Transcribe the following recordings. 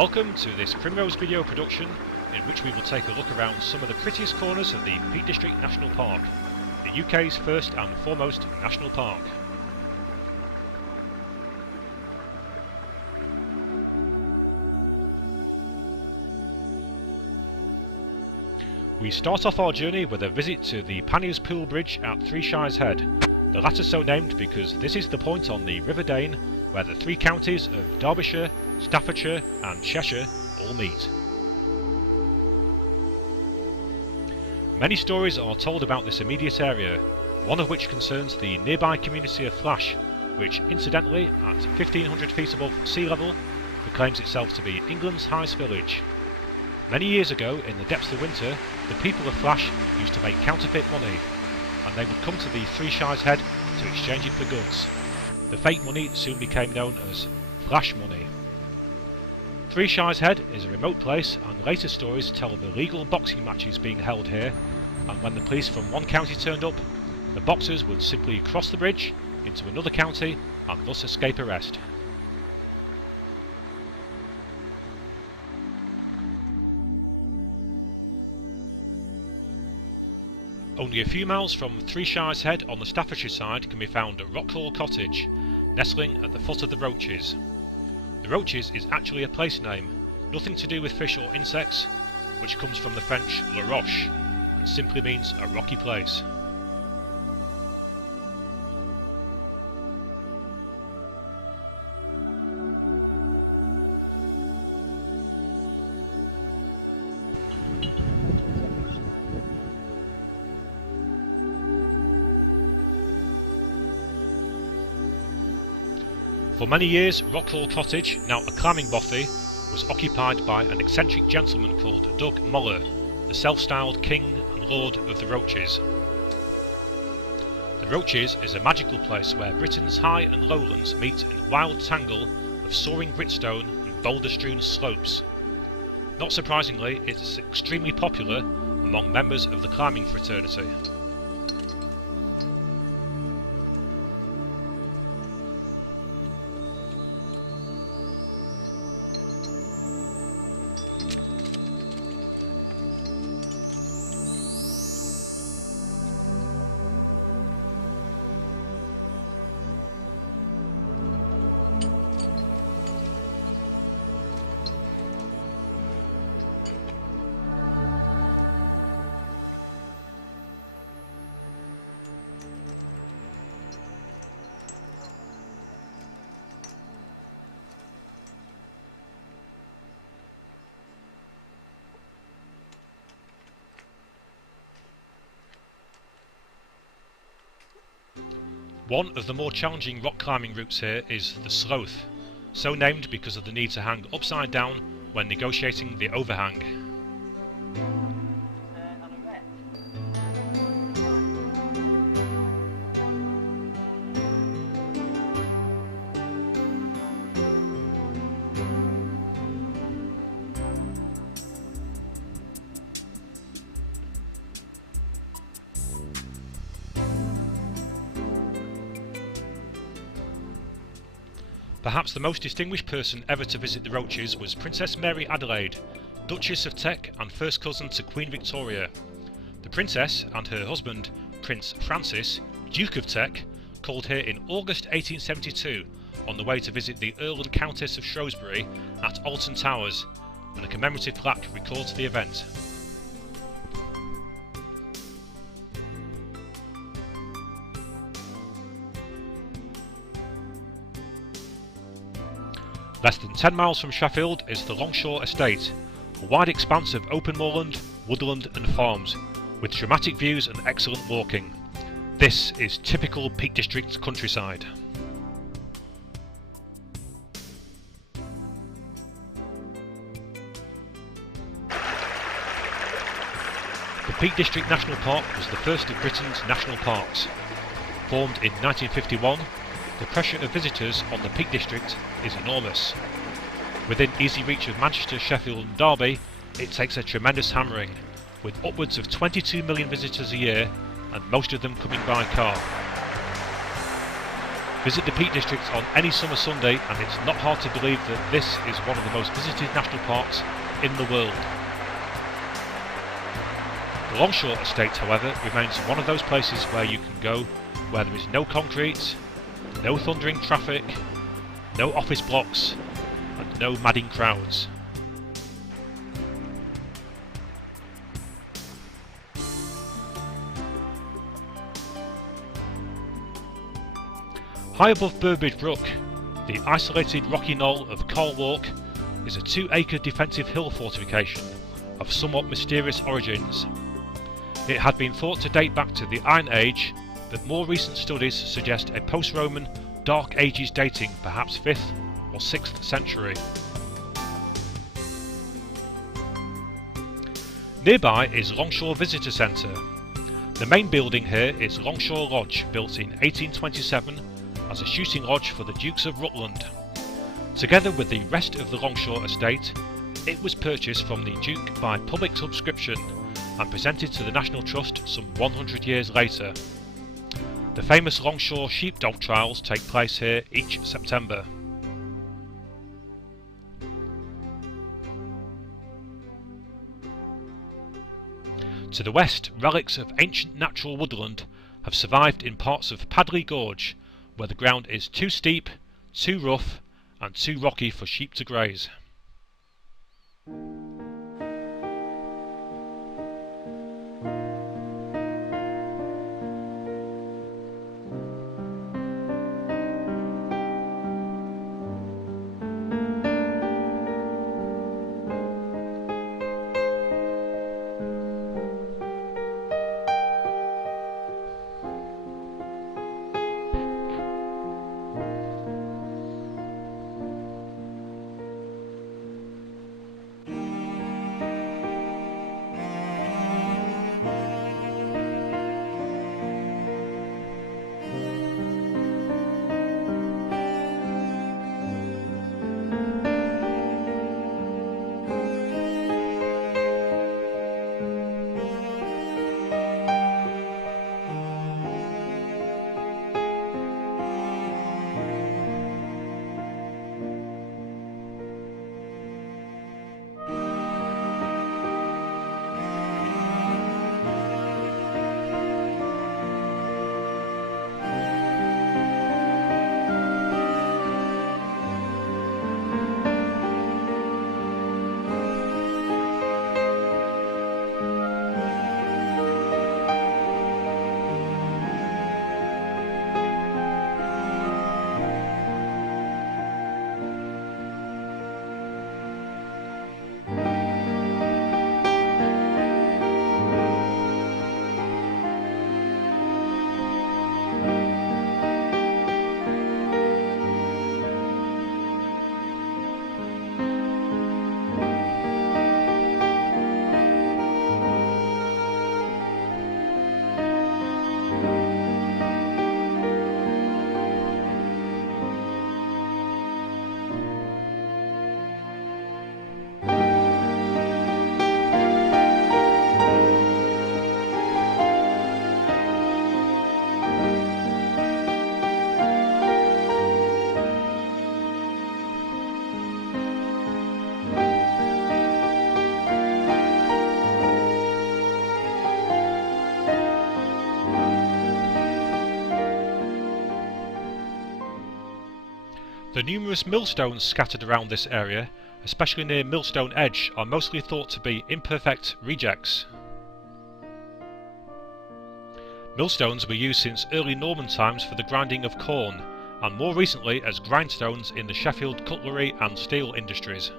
Welcome to this Primrose video production in which we will take a look around some of the prettiest corners of the Peak District National Park, the UK's first and foremost national park. We start off our journey with a visit to the Panniers Pool Bridge at Three Shires Head, the latter so named because this is the point on the River Dane where the three counties of Derbyshire, Staffordshire and Cheshire all meet. Many stories are told about this immediate area, one of which concerns the nearby community of Flash, which incidentally at 1500 feet above sea level proclaims itself to be England's highest village. Many years ago, in the depths of winter, the people of Flash used to make counterfeit money, and they would come to the Three Shires Head to exchange it for goods. The fake money soon became known as Flash money. Three Shires Head is a remote place, and later stories tell of illegal boxing matches being held here, and when the police from one county turned up, the boxers would simply cross the bridge into another county and thus escape arrest. Only a few miles from Three Shires Head on the Staffordshire side can be found Rockhall Cottage, nestling at the foot of the Roaches. The Roaches is actually a place name, nothing to do with fish or insects, which comes from the French La Roche and simply means a rocky place. For many years, Rockhall Cottage, now a climbing bothy, was occupied by an eccentric gentleman called Doug Moller, the self-styled King and Lord of the Roaches. The Roaches is a magical place where Britain's high and lowlands meet in a wild tangle of soaring gritstone and boulder-strewn slopes. Not surprisingly, it's extremely popular among members of the climbing fraternity. One of the more challenging rock climbing routes here is the Sloth, so named because of the need to hang upside down when negotiating the overhang. Perhaps the most distinguished person ever to visit the Roaches was Princess Mary Adelaide, Duchess of Teck and first cousin to Queen Victoria. The Princess and her husband, Prince Francis, Duke of Teck, called here in August 1872 on the way to visit the Earl and Countess of Shrewsbury at Alton Towers, and a commemorative plaque records the event. Less than 10 miles from Sheffield is the Longshore Estate, a wide expanse of open moorland, woodland and farms, with dramatic views and excellent walking. This is typical Peak District countryside. The Peak District National Park was the first of Britain's national parks. Formed in 1951, the pressure of visitors on the Peak District is enormous. Within easy reach of Manchester, Sheffield and Derby, it takes a tremendous hammering, with upwards of 22 million visitors a year, and most of them coming by car. Visit the Peak District on any summer Sunday and it's not hard to believe that this is one of the most visited national parks in the world. The Longshore Estate, however, remains one of those places where you can go where there is no concrete, no thundering traffic, no office blocks and no madding crowds. High above Burbage Brook, the isolated rocky knoll of Coal Walk is a 2-acre defensive hill fortification of somewhat mysterious origins. It had been thought to date back to the Iron Age, but more recent studies suggest a post-Roman Dark Ages dating perhaps 5th or 6th century. Nearby is Longshore Visitor Centre. The main building here is Longshore Lodge, built in 1827 as a shooting lodge for the Dukes of Rutland. Together with the rest of the Longshore estate, it was purchased from the Duke by public subscription and presented to the National Trust some 100 years later. The famous Longshore sheepdog trials take place here each September. To the west, relics of ancient natural woodland have survived in parts of Padley Gorge, where the ground is too steep, too rough and too rocky for sheep to graze. The numerous millstones scattered around this area, especially near Millstone Edge, are mostly thought to be imperfect rejects. Millstones were used since early Norman times for the grinding of corn, and more recently as grindstones in the Sheffield cutlery and steel industries.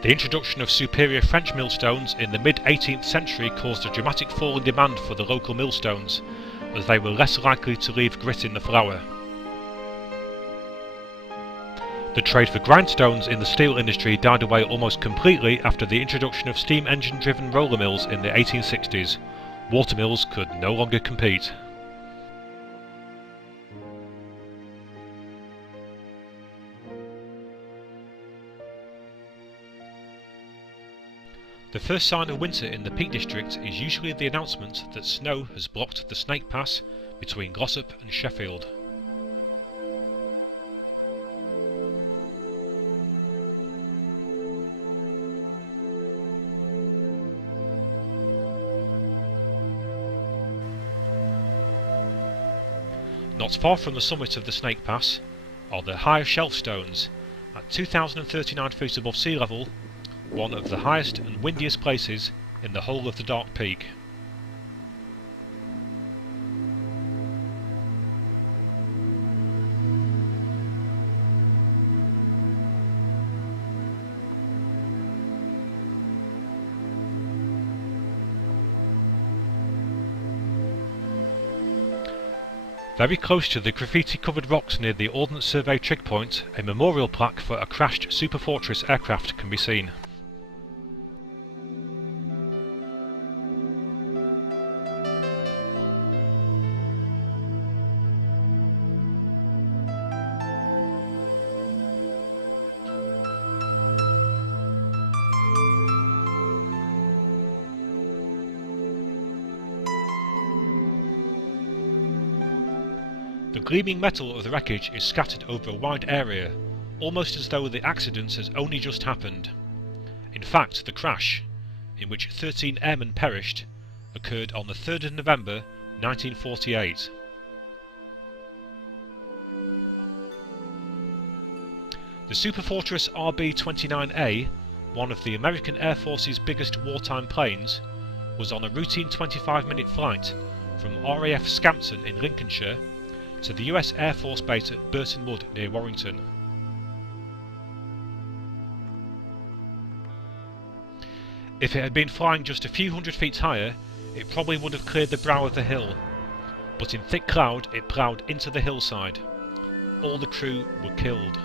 The introduction of superior French millstones in the mid-18th century caused a dramatic fall in demand for the local millstones, as they were less likely to leave grit in the flour. The trade for grindstones in the steel industry died away almost completely after the introduction of steam engine-driven roller mills in the 1860s. Water mills could no longer compete. The first sign of winter in the Peak District is usually the announcement that snow has blocked the Snake Pass between Glossop and Sheffield. Not far from the summit of the Snake Pass are the high shelf stones, at 2,039 feet above sea level, one of the highest and windiest places in the whole of the Dark Peak. Very close to the graffiti-covered rocks near the Ordnance Survey trig point, a memorial plaque for a crashed Super Fortress aircraft can be seen. The gleaming metal of the wreckage is scattered over a wide area, almost as though the accident has only just happened. In fact, the crash, in which 13 airmen perished, occurred on the 3rd of November 1948. The Super Fortress RB-29A, one of the American Air Force's biggest wartime planes, was on a routine 25-minute flight from RAF Scampton in Lincolnshire to the US Air Force Base at Burton Wood near Warrington. If it had been flying just a few hundred feet higher, it probably would have cleared the brow of the hill, but in thick cloud it ploughed into the hillside. All the crew were killed.